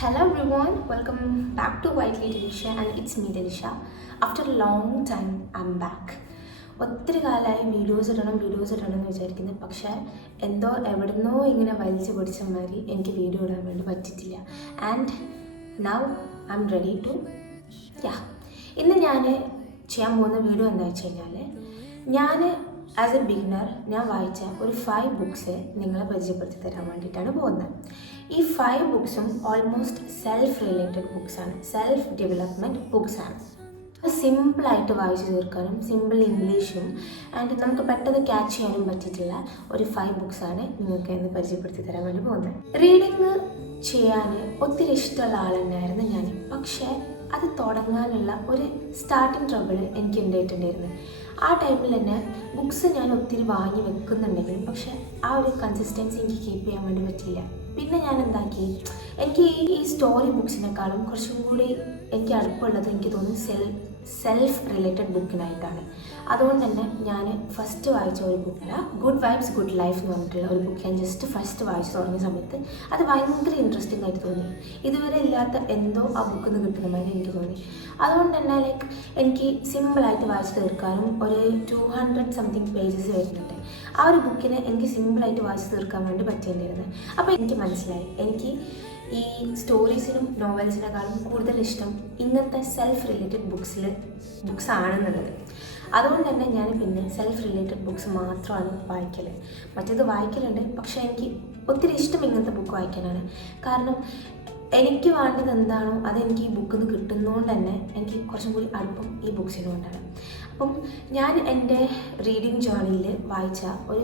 Hello everyone, welcome back to Whiteley Delisha and it's me Delisha. After a long time, I'm back. ഒത്തിരി കാലമായി videos ഇടണം എന്ന് വിചാരിക്കുന്നത്, പക്ഷേ എവിടുന്നോ ഇങ്ങനെ വലിച്ചു പിടിച്ച മാതിരി എനിക്ക് വീഡിയോ ഇടാൻ വേണ്ടി പറ്റിയിട്ടില്ല. And now I am ready to ഇന്ന് ഞാൻ ചെയ്യാൻ പോകുന്ന വീഡിയോ എന്താ വെച്ച് കഴിഞ്ഞാൽ, ഞാൻ ആസ് എ ബിഗിനർ ഞാൻ വായിച്ച ഒരു 5 ബുക്സ് നിങ്ങളെ പരിചയപ്പെടുത്തി തരാൻ വേണ്ടിയിട്ടാണ് പോകുന്നത്. ഈ 5 ബുക്സും ഓൾമോസ്റ്റ് സെൽഫ് റിലേറ്റഡ് ബുക്സാണ്, സെൽഫ് ഡെവലപ്മെൻറ്റ് ബുക്സാണ്. സിമ്പിളായിട്ട് വായിച്ചു തീർക്കാനും സിമ്പിൾ ഇംഗ്ലീഷും ആൻഡ് നമുക്ക് പെട്ടെന്ന് ക്യാച്ച് ചെയ്യാനും പറ്റിയിട്ടുള്ള ഒരു 5 ബുക്സാണ് നിങ്ങൾക്ക് ഇന്ന് പരിചയപ്പെടുത്തി തരാൻ വേണ്ടി പോകുന്നത്. റീഡിങ് ചെയ്യാൻ ഒത്തിരി ഇഷ്ടമുള്ള ആൾ തന്നെയായിരുന്നു ഞാൻ, പക്ഷേ അത് തുടങ്ങാനുള്ള ഒരു സ്റ്റാർട്ടിങ് ട്രബിൾ എനിക്ക് ഉണ്ടായിട്ടുണ്ടായിരുന്നു. ആ ടൈമിൽ തന്നെ ബുക്സ് ഞാൻ ഒത്തിരി വാങ്ങി വെക്കുന്നുണ്ടെങ്കിലും പക്ഷേ ആ ഒരു കൺസിസ്റ്റൻസി എനിക്ക് കീപ്പ് ചെയ്യാൻ വേണ്ടി പറ്റില്ല. പിന്നെ ഞാൻ എന്താക്കി, എനിക്ക് ഈ സ്റ്റോറി ബുക്സിനേക്കാളും കുറച്ചും കൂടി എനിക്ക് അടുപ്പമുള്ളത് എനിക്ക് തോന്നുന്നു സെൽഫ് റിലേറ്റഡ് ബുക്കിനായിട്ടാണ്. അതുകൊണ്ട് തന്നെ ഞാൻ ഫസ്റ്റ് വായിച്ച ഒരു ബുക്കല്ല, ഗുഡ് വൈബ്സ് ഗുഡ് ലൈഫ് എന്ന് പറഞ്ഞിട്ടുള്ള ഒരു ബുക്ക് ഞാൻ ജസ്റ്റ് ഫസ്റ്റ് വായിച്ച് തുടങ്ങിയ സമയത്ത് അത് ഭയങ്കര ഇൻട്രസ്റ്റിംഗ് ആയിട്ട് തോന്നി. ഇതുവരെ ഇല്ലാത്ത എന്തോ ആ ബുക്കിൽ നിന്ന് കിട്ടുന്ന മാതിരി എനിക്ക് തോന്നി. അതുകൊണ്ട് തന്നെ എനിക്ക് സിമ്പിളായിട്ട് വായിച്ച് തീർക്കാനും ഒരു 200 സംതിങ് പേജസ് വരുന്നുണ്ട്. ആ ഒരു ബുക്കിനെ എനിക്ക് സിമ്പിളായിട്ട് വായിച്ച് തീർക്കാൻ വേണ്ടി പറ്റിയിട്ടുണ്ടായിരുന്നു. അപ്പോൾ എനിക്ക് മനസ്സിലായി, എനിക്ക് ഈ സ്റ്റോറീസിനും നോവൽസിനേക്കാളും കൂടുതൽ ഇഷ്ടം ഇങ്ങനത്തെ സെൽഫ് റിലേറ്റഡ് ബുക്സ് ആണെന്നുള്ളത്. അതുകൊണ്ട് തന്നെ ഞാൻ പിന്നെ സെൽഫ് റിലേറ്റഡ് ബുക്സ് മാത്രമാണ് വായിക്കൽ. മറ്റേത് വായിക്കലുണ്ട്, പക്ഷേ എനിക്ക് ഒത്തിരി ഇഷ്ടം ഇങ്ങനത്തെ ബുക്ക് വായിക്കാനാണ്. കാരണം എനിക്ക് വേണ്ടത് എന്താണോ അതെനിക്ക് ഈ ബുക്കിൽ നിന്ന് കിട്ടുന്നതുകൊണ്ട് തന്നെ എനിക്ക് കുറച്ചും കൂടി അടുപ്പം ഈ ബുക്സിനുകൊണ്ടാണ്. അപ്പം ഞാൻ എൻ്റെ റീഡിങ് ജേർണിയിൽ വായിച്ച ഒരു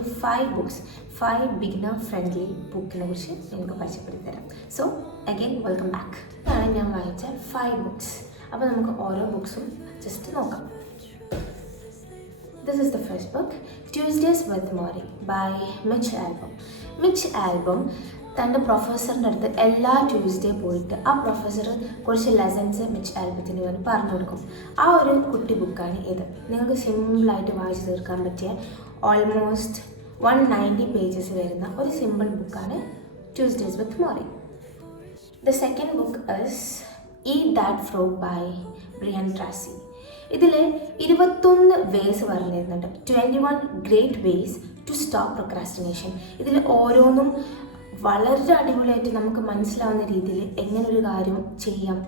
5 ബിഗിനർ ഫ്രണ്ട്ലി ബുക്കിനെ കുറിച്ച് നിങ്ങൾക്ക് പരിചയപ്പെടുത്തി തരാം. So again welcome back. ഇതാണ് ഞാൻ വായിച്ച 5 ബുക്സ്. അപ്പോൾ നമുക്ക് ഓരോ ബുക്സും ജസ്റ്റ് നോക്കാം. This is the first book, Tuesdays with Morrie by Mitch Albom. Mitch Albom തൻ്റെ പ്രൊഫസറിൻ്റെ അടുത്ത് എല്ലാ ട്യൂസ്ഡേ പോയിട്ട് ആ പ്രൊഫസർ കുറച്ച് ലെസൺസ് മിച്ച് ആൽബത്തിന് വേണ്ടി പറഞ്ഞു കൊടുക്കും. ആ ഒരു കുട്ടി ബുക്കാണ് ഇത്. നിങ്ങൾക്ക് സിമ്പിളായിട്ട് വായിച്ച് തീർക്കാൻ പറ്റിയ ഓൾമോസ്റ്റ് 190 പേജസ് വരുന്ന ഒരു സിമ്പിൾ ബുക്കാണ് Tuesdays with Morrie. The second book is Eat That Frog by Brian Tracy. ഇതിൽ 21 വേസ് പറഞ്ഞു തരുന്നുണ്ട്, 21 great ways to stop procrastination. ഇതിൽ ഓരോന്നും വളരെ അടിപൊളിയായിട്ട് നമുക്ക് മനസ്സിലാവുന്ന രീതിയിൽ എങ്ങനെ ഒരു കാര്യം ചെയ്യാം,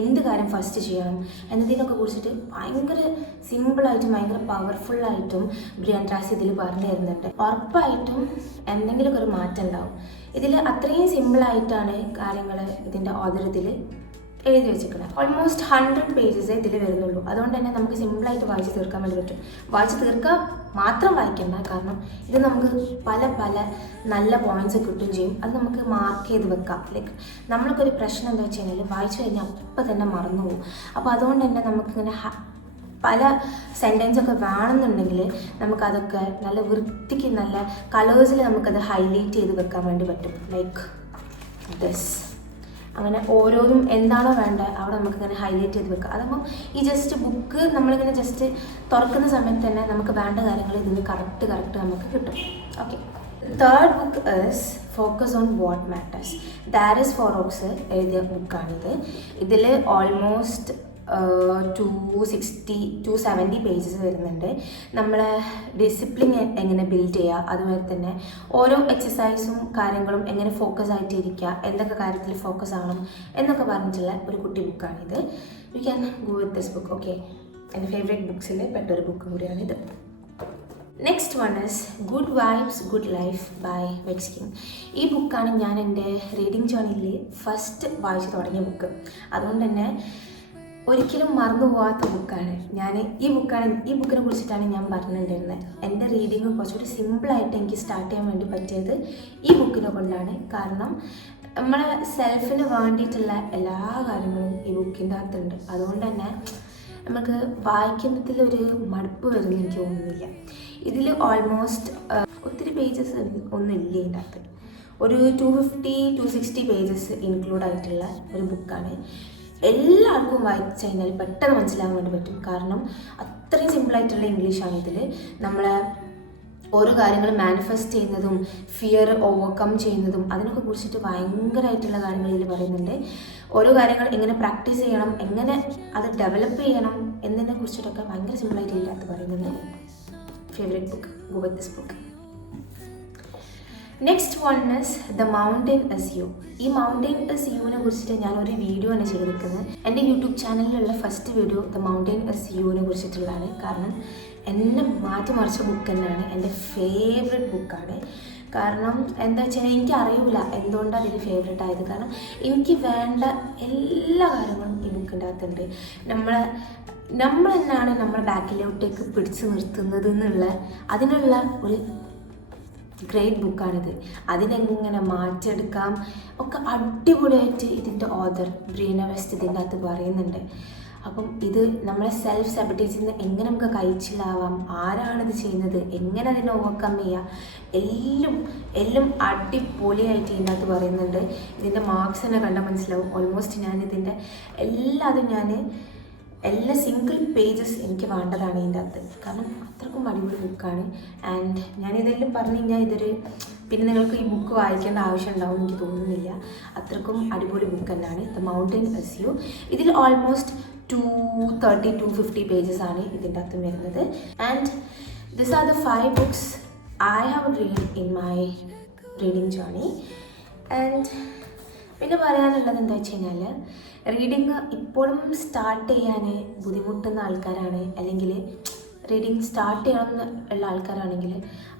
എന്ത് കാര്യം ഫസ്റ്റ് ചെയ്യണം എന്നതിനൊക്കെ കുറിച്ചിട്ട് ഭയങ്കര സിമ്പിളായിട്ടും ഭയങ്കര പവർഫുള്ളായിട്ടും ബ്രിയാൻ ട്രാസി ഇതിൽ പറഞ്ഞു തരുന്നുണ്ട്. ഉറപ്പായിട്ടും എന്തെങ്കിലുമൊക്കെ ഒരു മാറ്റം ഉണ്ടാവും. ഇതിൽ അത്രയും സിമ്പിളായിട്ടാണ് കാര്യങ്ങൾ ഇതിൻ്റെ ഓതരത്തിൽ എഴുതി വെച്ചിരിക്കുന്നത്. ഓൾമോസ്റ്റ് 100 പേജസേ ഇതിൽ വരുന്നുള്ളൂ. അതുകൊണ്ട് തന്നെ നമുക്ക് സിമ്പിളായിട്ട് വായിച്ച് തീർക്കാൻ വേണ്ടി പറ്റും. വായിച്ച് തീർക്കാൻ മാത്രം വായിക്കേണ്ട, കാരണം ഇത് നമുക്ക് പല നല്ല പോയിന്റ്സ് കിട്ടുകയും ചെയ്യും. അത് നമുക്ക് മാർക്ക് ചെയ്ത് വെക്കാം. നമ്മൾക്കൊരു പ്രശ്നം എന്താ വെച്ച് കഴിഞ്ഞാൽ വായിച്ചു കഴിഞ്ഞാൽ അപ്പം തന്നെ മറന്നു പോകും. അപ്പോൾ അതുകൊണ്ട് തന്നെ നമുക്കിങ്ങനെ പല സെൻറ്റൻസൊക്കെ വേണമെന്നുണ്ടെങ്കിൽ നമുക്കതൊക്കെ നല്ല വൃത്തിക്ക് നല്ല കളേഴ്സിൽ നമുക്കത് ഹൈലൈറ്റ് ചെയ്ത് വെക്കാൻ വേണ്ടി പറ്റും. Like this. അങ്ങനെ ഓരോന്നും എന്താണോ വേണ്ടത് അവിടെ നമുക്കിങ്ങനെ ഹൈലൈറ്റ് ചെയ്ത് വെക്കാം. അതാകുമ്പോൾ ഈ ജസ്റ്റ് ബുക്ക് നമ്മളിങ്ങനെ ജസ്റ്റ് തുറക്കുന്ന സമയത്ത് തന്നെ നമുക്ക് വേണ്ട കാര്യങ്ങൾ ഇതിന് കറക്റ്റ് നമുക്ക് കിട്ടും. Okay, third book is focus on what matters. Darius Foroux എഴുതിയ ബുക്കാണിത്. ഇതിൽ ഓൾമോസ്റ്റ് 270 പേജസ് വരുന്നുണ്ട്. നമ്മളെ ഡിസിപ്ലിൻ എങ്ങനെ ബിൽഡ് ചെയ്യുക, അതുപോലെ തന്നെ ഓരോ എക്സസൈസും കാര്യങ്ങളും എങ്ങനെ ഫോക്കസ് ആയിട്ടിരിക്കുക, എന്തൊക്കെ കാര്യത്തിൽ ഫോക്കസ് ആവണം എന്നൊക്കെ പറഞ്ഞിട്ടുള്ള ഒരു കുട്ടി ബുക്കാണിത്. You can go with this book. Okay, എൻ്റെ ഫേവറേറ്റ് ബുക്സിൽ പെട്ടൊരു ബുക്ക് കൂടിയാണിത്. Next one is good vibes good life by Vex King. ഈ ബുക്കാണ് ഞാൻ എൻ്റെ റീഡിങ് ജേർണിയിൽ ഫസ്റ്റ് വായിച്ച് തുടങ്ങിയ ബുക്ക്. അതുകൊണ്ട് തന്നെ ഒരിക്കലും മറന്നു പോകാത്ത ബുക്കാണ്. ഈ ബുക്കിനെ കുറിച്ചിട്ടാണ് ഞാൻ പറഞ്ഞിട്ടുണ്ടായിരുന്നത്. എൻ്റെ റീഡിങ് കുറച്ചുകൂടി സിമ്പിളായിട്ട് എനിക്ക് സ്റ്റാർട്ട് ചെയ്യാൻ വേണ്ടി പറ്റിയത് ഈ ബുക്കിനെ കൊണ്ടാണ്. കാരണം നമ്മളെ സെൽഫിന് വേണ്ടിയിട്ടുള്ള എല്ലാ കാര്യങ്ങളും ഈ ബുക്കിൻ്റെ അകത്തുണ്ട്. അതുകൊണ്ട് തന്നെ നമുക്ക് വായിക്കുന്നതിൽ ഒരു മടുപ്പ് വരുമെന്ന് എനിക്ക് തോന്നുന്നില്ല. ഇതിൽ ഓൾമോസ്റ്റ് ഒത്തിരി പേജസ് ഒന്നും ഇല്ല ഇതിൻ്റെ അകത്ത്. ഒരു 250-260 പേജസ് ഇൻക്ലൂഡ് ആയിട്ടുള്ള ഒരു ബുക്കാണ്. എല്ലാവർക്കും വായിച്ചു കഴിഞ്ഞാൽ പെട്ടെന്ന് മനസ്സിലാകാൻ വേണ്ടി പറ്റും. കാരണം അത്രയും സിമ്പിളായിട്ടുള്ള ഇംഗ്ലീഷാണ് ഇതിൽ. നമ്മളെ ഓരോ കാര്യങ്ങൾ മാനിഫെസ്റ്റ് ചെയ്യുന്നതും ഫിയർ ഓവർകം ചെയ്യുന്നതും അതിനൊക്കെ കുറിച്ചിട്ട് ഭയങ്കരമായിട്ടുള്ള കാര്യങ്ങൾ ഇതിൽ പറയുന്നുണ്ട്. ഓരോ കാര്യങ്ങൾ എങ്ങനെ പ്രാക്ടീസ് ചെയ്യണം, എങ്ങനെ അത് ഡെവലപ്പ് ചെയ്യണം എന്നതിനെ കുറിച്ചിട്ടൊക്കെ ഭയങ്കര സിമ്പിളായിട്ട് ഇതിനകത്ത് പറയുന്നുണ്ട്. Favourite book, go with this book. Next one is the mountain is you. ഈ മൗണ്ടെയിൻ ഇസ് യുവിനെ കുറിച്ചിട്ട് ഞാനൊരു വീഡിയോ ആണ് ചെയ്തിരിക്കുന്നത്. എൻ്റെ യൂട്യൂബ് ചാനലിലുള്ള first video the mountain is യുവിനെ കുറിച്ചിട്ടുള്ളതാണ്. കാരണം എന്നെ മാറ്റിമറിച്ച ബുക്ക് തന്നെയാണ്, എൻ്റെ ഫേവറേറ്റ് ബുക്കാണ്. കാരണം എന്താ വെച്ചാൽ എനിക്ക് അറിയില്ല എന്തുകൊണ്ടാണ് അതിൽ ഫേവറേറ്റ് ആയത്. കാരണം എനിക്ക് വേണ്ട എല്ലാ കാര്യങ്ങളും ഈ ബുക്കിൻ്റെ അകത്തുണ്ട്. നമ്മൾ തന്നെയാണ് നമ്മുടെ ബാക്കിലോട്ടേക്ക് പിടിച്ചു നിർത്തുന്നത് എന്നുള്ള അതിനുള്ള ഒരു ഗ്രേറ്റ് ബുക്കാണിത്. അതിനെങ്ങനെ മാറ്റിയെടുക്കാം ഒക്കെ അടിപൊളിയായിട്ട് ഇതിൻ്റെ ഓഥർ ബ്രീന വെസ്റ്റ് ഇതിൻ്റെ അകത്ത് പറയുന്നുണ്ട്. അപ്പം ഇത് നമ്മളെ സെൽഫ് സാബോട്ടേജിൽ നിന്ന് എങ്ങനെ നമുക്ക് കഴിച്ചിലാവാം, ആരാണിത് ചെയ്യുന്നത്, എങ്ങനെ അതിനെ ഓവർകം ചെയ്യുക, എല്ലാം അടിപൊളിയായിട്ട് ഇതിനകത്ത് പറയുന്നുണ്ട്. ഇതിൻ്റെ മാർക്സ് തന്നെ കണ്ടാൽ മനസ്സിലാവും. ഓൾമോസ്റ്റ് ഞാനിതിൻ്റെ എല്ലാ സിംഗിൾ പേജസ് എനിക്ക് വേണ്ടതാണ് ഇതിൻ്റെ അകത്ത്. കാരണം അത്രക്കും അടിപൊളി ബുക്കാണ്. ആൻഡ് ഞാനിതെല്ലാം പറഞ്ഞു കഴിഞ്ഞാൽ പിന്നെ നിങ്ങൾക്ക് ഈ ബുക്ക് വായിക്കേണ്ട ആവശ്യം ഉണ്ടാവും എനിക്ക് തോന്നുന്നില്ല. അത്രക്കും അടിപൊളി ബുക്ക് തന്നെയാണ് ദ മൗണ്ടെയിൻ ഇസ് യു. ഇതിൽ ഓൾമോസ്റ്റ് 230-250 പേജസ് ആണ് ഇതിൻ്റെ അകത്ത് വരുന്നത്. And this are the 5 books I have read in my reading journey. And പിന്നെ പറയാനുള്ളത് എന്താ വെച്ച് കഴിഞ്ഞാൽ, റീഡിങ് ഇപ്പോഴും സ്റ്റാർട്ട് ചെയ്യാൻ ബുദ്ധിമുട്ടുന്ന ആൾക്കാരാണ്, അല്ലെങ്കിൽ റീഡിങ് സ്റ്റാർട്ട് ചെയ്യണം ഉള്ള ആൾക്കാരാണെങ്കിൽ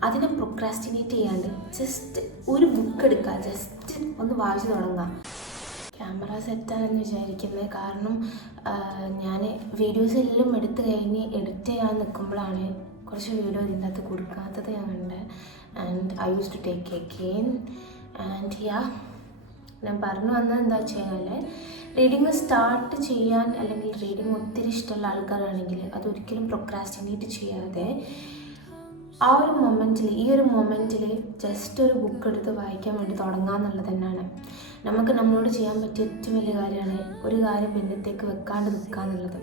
അതിനെ പ്രൊക്രാസ്റ്റിനേറ്റ് ചെയ്യാണ്ട് ജസ്റ്റ് ഒരു ബുക്ക് എടുക്കുക, ജസ്റ്റ് ഒന്ന് വായിച്ചു തുടങ്ങുക. ക്യാമറ സെറ്റാണെന്ന് വിചാരിക്കുന്നത്. കാരണം ഞാൻ വീഡിയോസ് എല്ലാം എടുത്തു കഴിഞ്ഞ് എഡിറ്റ് ചെയ്യാൻ നിൽക്കുമ്പോഴാണ് കുറച്ച് വീഡിയോ ഇതിൻ്റെ അകത്ത് കൊടുക്കാത്തത് ഞാൻ കണ്ടത്. And I use to take again. And ഞാൻ പറഞ്ഞു വന്നത് എന്താ വെച്ച് കഴിഞ്ഞാൽ, റീഡിങ് സ്റ്റാർട്ട് ചെയ്യാൻ അല്ലെങ്കിൽ റീഡിങ് ഒത്തിരി ഇഷ്ടമുള്ള ആൾക്കാരാണെങ്കിൽ അതൊരിക്കലും പ്രൊക്രാസ്റ്റിനേറ്റ് ചെയ്യാതെ ഈ ഒരു മൊമെൻറ്റിൽ ജസ്റ്റ് ഒരു ബുക്ക് എടുത്ത് വായിക്കാൻ വേണ്ടി തുടങ്ങുക എന്നുള്ളത് തന്നെയാണ് നമുക്ക് നമ്മളോട് ചെയ്യാൻ പറ്റിയ ഏറ്റവും വലിയ കാര്യമാണ്. ഒരു കാര്യം പിന്നത്തേക്ക് വെക്കാണ്ട് നിൽക്കുക എന്നുള്ളത്.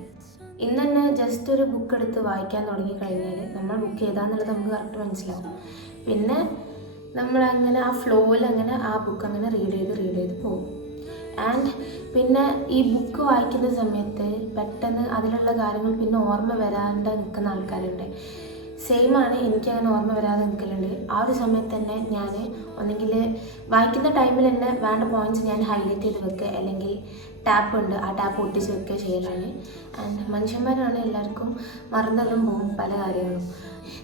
ഇന്ന് തന്നെ ജസ്റ്റ് ഒരു ബുക്ക് എടുത്ത് വായിക്കാൻ തുടങ്ങിക്കഴിഞ്ഞാൽ നമ്മൾ ബുക്ക് ഏതാന്നുള്ളത് നമുക്ക് കറക്റ്റ് മനസ്സിലാവും. പിന്നെ നമ്മളങ്ങനെ ആ ഫ്ലോയിൽ അങ്ങനെ ആ ബുക്ക് അങ്ങനെ റീഡ് ചെയ്ത് പോകും. ആൻഡ് പിന്നെ ഈ ബുക്ക് വായിക്കുന്ന സമയത്ത് പെട്ടെന്ന് അതിലുള്ള കാര്യങ്ങൾ പിന്നെ ഓർമ്മ വരാണ്ട് നിൽക്കുന്ന ആൾക്കാരുണ്ട്. സെയിമാണ്, എനിക്കങ്ങനെ ഓർമ്മ വരാതെ നിൽക്കലുണ്ട്. ആ ഒരു സമയത്ത് തന്നെ ഞാൻ ഒന്നെങ്കിൽ വായിക്കുന്ന ടൈമിൽ തന്നെ വേണ്ട പോയിൻറ്റ്സ് ഞാൻ ഹൈലൈറ്റ് ചെയ്ത് വെക്കുക, അല്ലെങ്കിൽ ടാപ്പ് ഉണ്ട് ആ ടാപ്പ് ഒട്ടിച്ച് വെക്കുക ചെയ്യലാണ്. ആൻഡ് മനുഷ്യന്മാരാണ്, എല്ലാവർക്കും മറന്നെല്ലാം പോകും പല കാര്യങ്ങളും.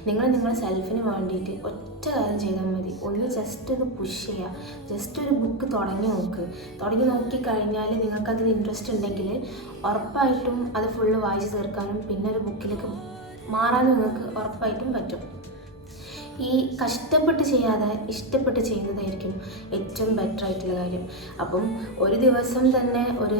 നിങ്ങളുടെ സെൽഫിന് വേണ്ടിയിട്ട് ഒറ്റ കാര്യം ചെയ്താൽ മതി. ഒന്ന് ജസ്റ്റ് ഒന്ന് പുഷ് ചെയ്യുക, ജസ്റ്റ് ഒരു ബുക്ക് തുടങ്ങി നോക്കിക്കഴിഞ്ഞാൽ നിങ്ങൾക്കതിൽ ഇൻട്രസ്റ്റ് ഉണ്ടെങ്കിൽ ഉറപ്പായിട്ടും അത് ഫുള്ള് വായിച്ച് തീർക്കാനും പിന്നെ ഒരു ബുക്കിലേക്ക് മാറാനും നിങ്ങൾക്ക് ഉറപ്പായിട്ടും പറ്റും. ഈ കഷ്ടപ്പെട്ട് ചെയ്യാതെ ഇഷ്ടപ്പെട്ട് ചെയ്യുന്നതായിരിക്കും ഏറ്റവും ബെറ്റർ ആയിട്ടുള്ള കാര്യം. അപ്പം ഒരു ദിവസം തന്നെ ഒരു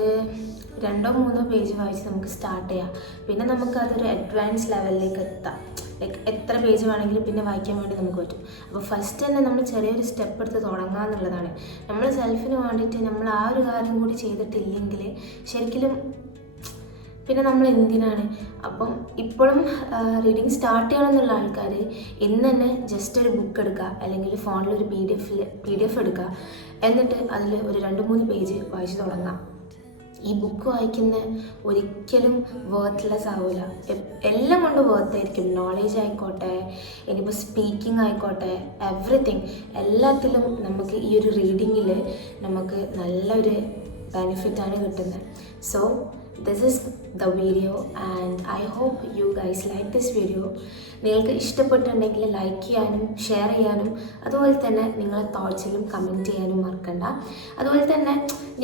2-3 പേജ് വായിച്ച് നമുക്ക് സ്റ്റാർട്ട് ചെയ്യാം. പിന്നെ നമുക്കതൊരു അഡ്വാൻസ് ലെവലിലേക്ക് എത്താം. ലൈക്ക് എത്ര പേജ് വേണമെങ്കിലും പിന്നെ വായിക്കാൻ വേണ്ടി നമുക്ക് പറ്റും. അപ്പോൾ ഫസ്റ്റ് തന്നെ നമ്മൾ ചെറിയൊരു സ്റ്റെപ്പ് എടുത്ത് തുടങ്ങുക എന്നുള്ളതാണ്. നമ്മൾ സെൽഫിന് വേണ്ടിയിട്ട് നമ്മൾ ആ ഒരു കാര്യം കൂടി ചെയ്തിട്ടില്ലെങ്കിൽ ശരിക്കും പിന്നെ നമ്മൾ എന്തിനാണ്. അപ്പം ഇപ്പോഴും റീഡിങ് സ്റ്റാർട്ട് ചെയ്യണം എന്നുള്ള ആൾക്കാർ ഇന്ന് തന്നെ ജസ്റ്റ് ഒരു ബുക്ക് എടുക്കുക, അല്ലെങ്കിൽ ഫോണിലൊരു PDF എടുക്കുക, എന്നിട്ട് അതിൽ ഒരു 2-3 പേജ് വായിച്ച് തുടങ്ങാം. ഈ ബുക്ക് വായിക്കുന്ന ഒരിക്കലും വേർത്ത്ലെസ് ആവില്ല. എല്ലാം കൊണ്ട് വേർത്തായിരിക്കും. നോളേജ് ആയിക്കോട്ടെ, ഇനിയിപ്പോൾ സ്പീക്കിംഗ് ആയിക്കോട്ടെ, എവറിത്തിങ് എല്ലാത്തിലും നമുക്ക് ഈ ഒരു റീഡിങ്ങിൽ നമുക്ക് നല്ലൊരു ബെനിഫിറ്റാണ് കിട്ടുന്നത്. So this is the video and I hope you guys like this video. നിങ്ങൾക്ക് ഇഷ്ടപ്പെട്ടുണ്ടെങ്കിൽ ലൈക്ക് ചെയ്യാനും ഷെയർ ചെയ്യാനും അതുപോലെ തന്നെ നിങ്ങളെ തോട്ട്സിലും കമൻറ്റ് ചെയ്യാനും മറക്കണ്ട. അതുപോലെ തന്നെ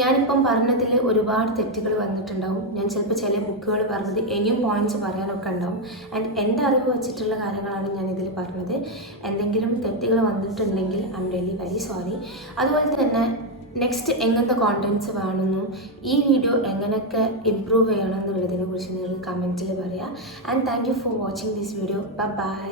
ഞാനിപ്പം പറഞ്ഞതിൽ ഒരുപാട് തെറ്റുകൾ വന്നിട്ടുണ്ടാവും. ഞാൻ ചിലപ്പോൾ ചില ബുക്കുകൾ പറഞ്ഞത് ഇനിയും പോയിൻറ്റ്സ് പറയാനൊക്കെ ഉണ്ടാവും. ആൻഡ് എൻ്റെ അറിവ് വച്ചിട്ടുള്ള കാര്യങ്ങളാണ് ഞാനിതിൽ പറഞ്ഞത്. എന്തെങ്കിലും തെറ്റുകൾ വന്നിട്ടുണ്ടെങ്കിൽ I am really very sorry. അതുപോലെ തന്നെ നെക്സ്റ്റ് എങ്ങനത്തെ കോണ്ടൻറ്റ്സ് വേണമെന്നും ഈ വീഡിയോ എങ്ങനെയൊക്കെ ഇമ്പ്രൂവ് ചെയ്യണം എന്നുള്ളതിനെ കുറിച്ച് നിങ്ങൾ കമൻറ്റിൽ പറയാം. And thank you for watching this video. By.